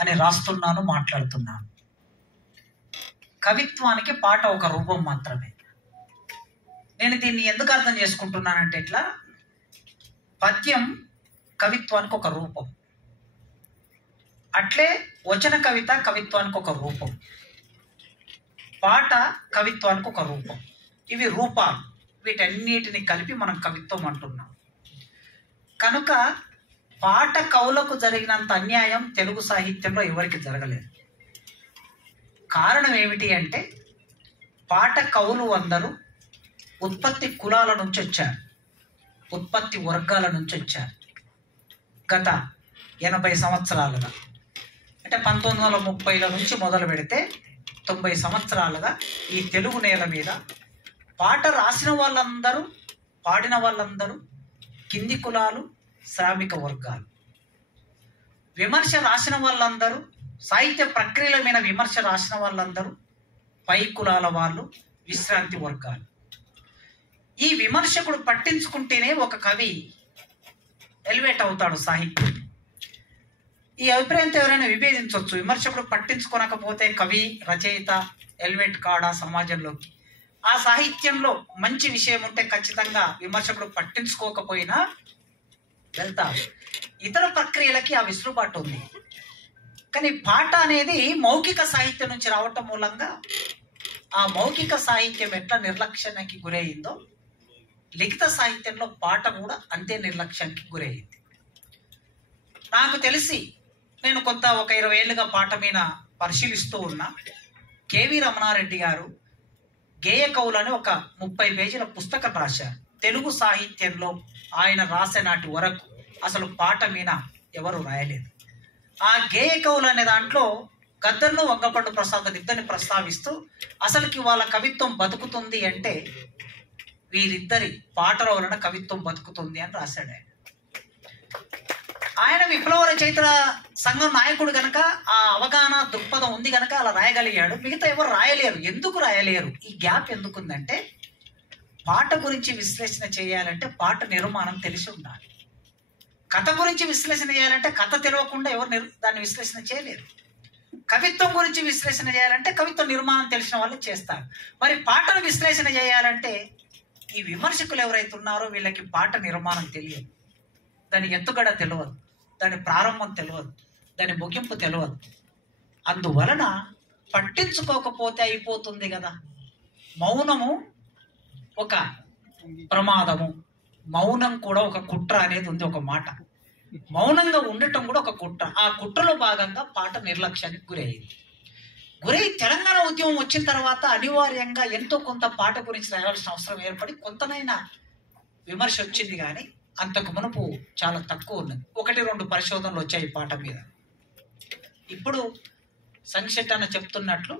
అని రాస్తున్నాను, మాట్లాడుతున్నాను. కవిత్వానికి పాట ఒక రూపం మాత్రమే. నేను దీన్ని ఎందుకు అర్థం చేసుకుంటున్నానంటే, ఇట్లా పద్యం కవిత్వానికి ఒక రూపం, అట్లే వచన కవిత కవిత్వానికి ఒక రూపం, పాట కవిత్వానికి ఒక రూపం. ఇవి రూపాలు, వీటన్నిటిని కలిపి మనం కవిత్వం అంటున్నాం. కనుక పాట కవులకు జరిగినంత అన్యాయం తెలుగు సాహిత్యంలో ఎవరికి జరగలేదు. కారణం ఏమిటి అంటే, పాట కవులు అందరూ ఉత్పత్తి కులాల నుంచి వచ్చారు, ఉత్పత్తి వర్గాల నుంచి వచ్చారు. గత 80 సంవత్సరాలుగా, అంటే 1930ల నుంచి మొదలు పెడితే 90 సంవత్సరాలుగా ఈ తెలుగు నేల మీద పాట రాసిన వాళ్ళందరూ, పాడిన వాళ్ళందరూ కింది కులాలు, శ్రామిక వర్గాలు. విమర్శ రాసిన వాళ్ళందరూ, సాహిత్య ప్రక్రియల మీద విమర్శ రాసిన వాళ్ళందరూ పై కులాల వాళ్ళు, విశ్రాంతి వర్గాలు. ఈ విమర్శకుడు పట్టించుకుంటేనే ఒక కవి ఎలివేట్ అవుతాడు సాహిత్యం. ఈ అభిప్రాయంతో ఎవరైనా విభేదించవచ్చు. విమర్శకుడు పట్టించుకోనకపోతే కవి, రచయిత ఎలివేట్ కాడా సమాజంలోకి? ఆ సాహిత్యంలో మంచి విషయం ఉంటే ఖచ్చితంగా విమర్శకుడు పట్టించుకోకపోయినా వెళ్తాడు. ఇతర ప్రక్రియలకి ఆ విసులుబాటు ఉంది. కానీ పాట అనేది మౌఖిక సాహిత్యం నుంచి రావటం మూలంగా ఆ మౌఖిక సాహిత్యం ఎట్లా నిర్లక్ష్యానికి గురయిందో, లిఖిత సాహిత్యంలో పాట కూడా అంతే నిర్లక్ష్యానికి గురయింది. నాకు తెలిసి నేను ఒక 20 ఏళ్ళుగా పాట మీద పరిశీలిస్తూ ఉన్నా. కేవి రమణారెడ్డి గారు గేయ కవులని ఒక 30 పేజీల పుస్తకం రాశారు. తెలుగు సాహిత్యంలో ఆయన రాసే నాటి వరకు అసలు పాట మీద ఎవరు రాయలేదు. ఆ గేయ కవులు అనే దాంట్లో గద్దర్ను, వంగపండు ప్రసాద్ ఇద్దరిని ప్రస్తావిస్తూ అసలుకి వాళ్ళ కవిత్వం బతుకుతుంది అంటే వీరిద్దరి పాటల వలన కవిత్వం బతుకుతుంది అని రాశాడు ఆయన. ఆయన విప్లవ రచయితల సంఘం నాయకుడు గనక ఆ అవగాహన దృక్పథం ఉంది గనక అలా రాయగలిగాడు. మిగతా ఎవరు రాయలేరు. ఎందుకు రాయలేరు? ఈ గ్యాప్ ఎందుకుందంటే, పాట గురించి విశ్లేషణ చేయాలంటే పాట నిర్మాణం తెలిసి ఉండాలి. కథ గురించి విశ్లేషణ చేయాలంటే కథ తెలియకుండా ఎవరు దాన్ని విశ్లేషణ చేయలేరు. కవిత్వం గురించి విశ్లేషణ చేయాలంటే కవిత్వ నిర్మాణం తెలిసిన వాళ్ళు చేస్తారు. మరి పాటను విశ్లేషణ చేయాలంటే ఈ విమర్శకులు ఎవరైతే ఉన్నారో వీళ్ళకి పాట నిర్మాణం తెలియదు, దాని ఎత్తుగడ తెలియదు, దాని ప్రారంభం తెలియదు, దాని ముగింపు తెలియదు. అందువలన పట్టించుకోకపోతే అయిపోతుంది కదా. మౌనము ఒక ప్రమాదము, మౌనం కూడా ఒక కుట్ర అనేది ఉంది. ఒక మాట, మౌనంగా ఉండటం కూడా ఒక కుట్ర. ఆ కుట్రలో భాగంగా పాట నిర్లక్ష్యానికి గురై తెలంగాణ ఉద్యమం వచ్చిన తర్వాత అనివార్యంగా ఎంతో కొంత పాట గురించి రాయాల్సిన అవసరం ఏర్పడి కొంతనైనా విమర్శ వచ్చింది. కానీ అంతకు మునుపు చాలా తక్కువ ఉన్నది. 1-2 పరిశోధనలు వచ్చాయి పాట మీద. ఇప్పుడు సంక్షిప్త అన్న చెప్తున్నట్లు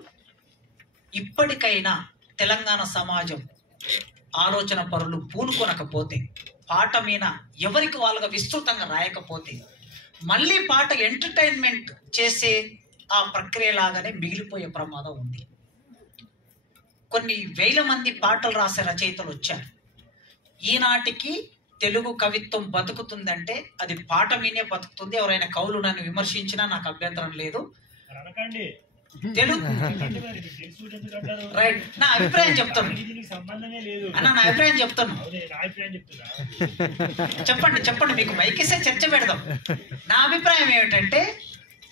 ఇప్పటికైనా తెలంగాణ సమాజం ఆలోచన పరులు పూనుకొనకపోతే, పాట మీద ఎవరికి వాళ్ళగా విస్తృతంగా రాయకపోతే, మళ్ళీ పాట ఎంటర్టైన్మెంట్ చేసే ఆ ప్రక్రియ లాగానే మిగిలిపోయే ప్రమాదం ఉంది. కొన్ని వేల మంది పాటలు రాసే రచయితలు వచ్చారు. ఈనాటికి తెలుగు కవిత్వం బతుకుతుందంటే అది పాట మీనే బతుకుతుంది. ఎవరైనా కవులు నన్ను విమర్శించినా నాకు అభ్యంతరం లేదు. తెలుగు రైట్, నా అభిప్రాయం చెప్తాను అన్న, నా అభిప్రాయం చెప్తాను. చెప్పండి, మీకు మైకిసే చర్చ పెడదాం. నా అభిప్రాయం ఏమిటంటే,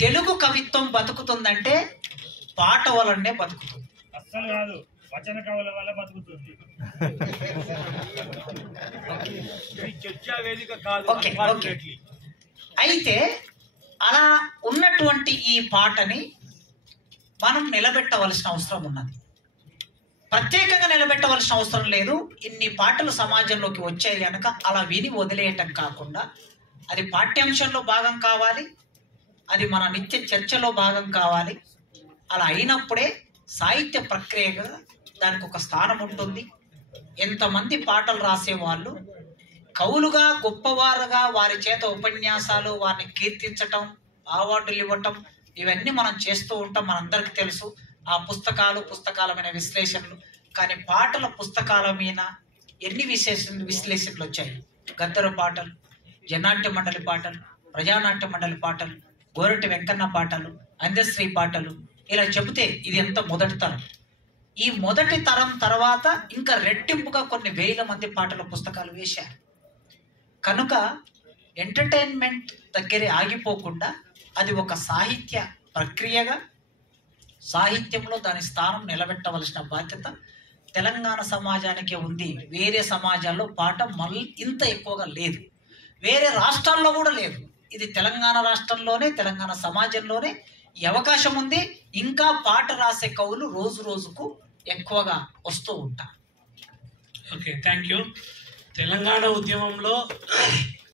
తెలుగు కవిత్వం బతుకుతుందంటే పాట వలనే బతుకుతుంది, అస్సలు కాదు వచన కవుల వల్ల బతుకుతుంది. అయితే అలా ఉన్నటువంటి ఈ పాటని మనం నిలబెట్టవలసిన అవసరం ఉన్నది. ప్రత్యేకంగా నిలబెట్టవలసిన అవసరం లేదు. ఇన్ని పాటలు సమాజంలోకి వచ్చాయి కనుక అలా విని వదిలేయటం కాకుండా అది పాఠ్యాంశంలో భాగం కావాలి, అది మన నిత్య చర్చలో భాగం కావాలి. అలా అయినప్పుడే సాహిత్య ప్రక్రియగా దానికి ఒక స్థానం ఉంటుంది. ఎంతమంది పాటలు రాసేవాళ్ళు కవులుగా గొప్పవారుగా వారి చేత ఉపన్యాసాలు, వారిని కీర్తించటం, అవార్డులు ఇవ్వటం, ఇవన్నీ మనం చేస్తూ ఉంటాం, మనందరికీ తెలుసు. ఆ పుస్తకాల మీద విశ్లేషణలు. కానీ పాటల పుస్తకాల మీద ఎన్ని విశ్లేషణలు వచ్చాయి? గద్దర పాటలు, జనాట్య మండలి పాటలు, ప్రజానాట్య మండలి పాటలు, గోరటి వెంకన్న పాటలు, అందశ్రీ పాటలు, ఇలా చెబితే ఇది ఎంత మొదటి తరం. ఈ మొదటి తరం తర్వాత ఇంకా రెట్టింపుగా కొన్ని వేల మంది పాటల పుస్తకాలు వేశారు. కనుక ఎంటర్టైన్మెంట్ దగ్గరే ఆగిపోకుండా అది ఒక సాహిత్య ప్రక్రియగా, సాహిత్యంలో దాని స్థానం నిలబెట్టవలసిన బాధ్యత తెలంగాణ సమాజానికే ఉంది. వేరే సమాజాల్లో పాట మళ్ళీ ఇంత ఎక్కువగా లేదు, వేరే రాష్ట్రాల్లో కూడా లేదు. ఇది తెలంగాణ రాష్ట్రంలోనే, తెలంగాణ సమాజంలోనే ఈ అవకాశం ఉంది. ఇంకా పాట రాసే కవులు రోజు రోజుకు ఎక్కువగా వస్తూ ఉంటారు. Okay, thank you. తెలంగాణ ఉద్యమంలో